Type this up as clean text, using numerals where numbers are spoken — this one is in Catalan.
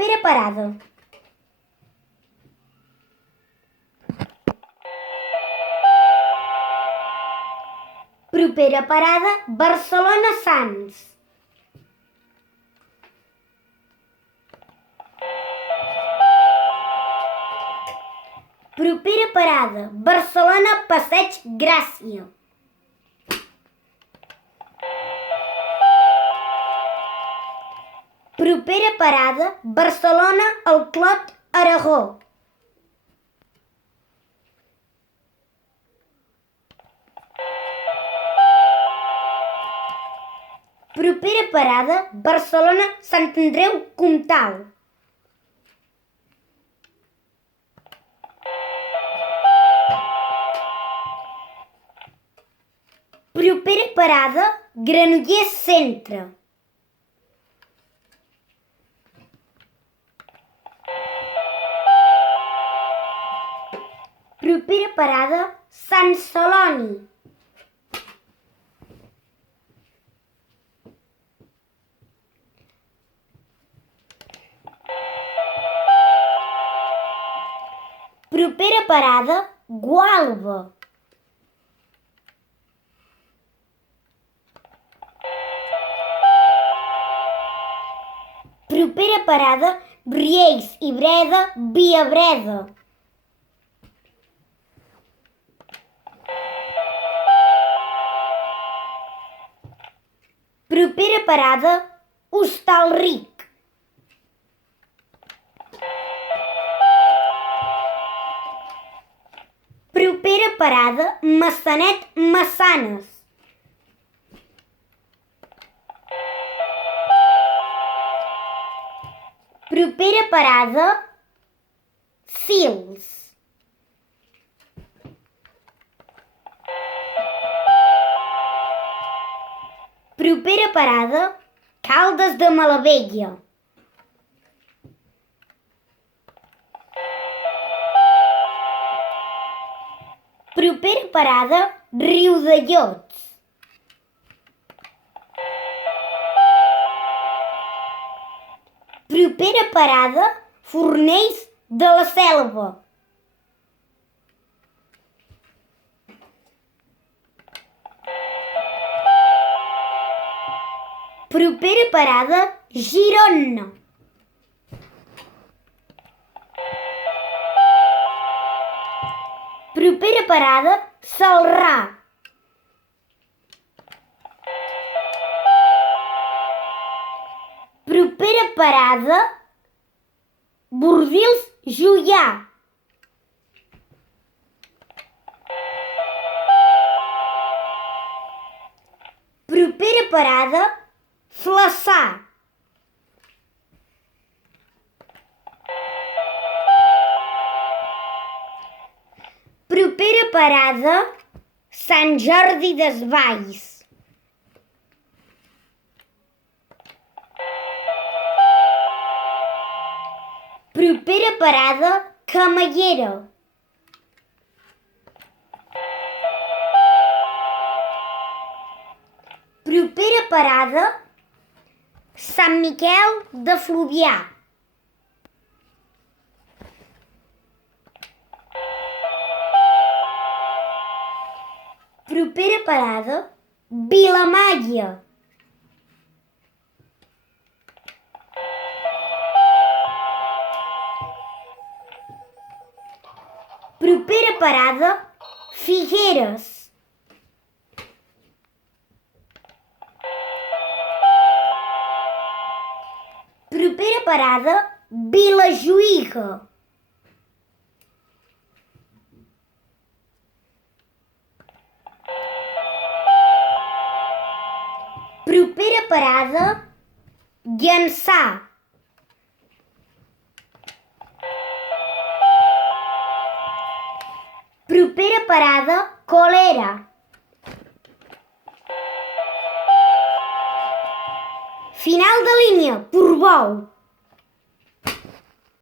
Propera parada. Propera parada, Barcelona-Sants. Propera parada, Barcelona-Passeig Gràcia. Propera parada, Barcelona-El Clot, Aragó. Propera parada, Barcelona-Sant Andreu Comtal. Propera parada, Granollers Centre. Propera parada, Sant Celoni. Propera parada, Gualba. Propera parada, Riells i Breda, via Breda. Propera parada, Hostalric. Propera parada, Maçanet-Massanes. Propera parada, Sils. Propera parada, Caldes de Malavella. Propera parada, Riudellots. Propera parada, Fornells de la Selva. Propera parada, Girona. Propera parada, Celrà. Propera parada, Bordils Juià. Propera parada, Flaçà. Propera parada, Sant Jordi Desvalls. Propera parada, Camallera. Propera parada, Sant Miquel de Fluvià. Propera parada, Vilamalla. Propera parada, Figueres. Propera parada, Vilajuïga. Propera parada, Llançà. Propera parada, Colera. Final de línia, Portbou.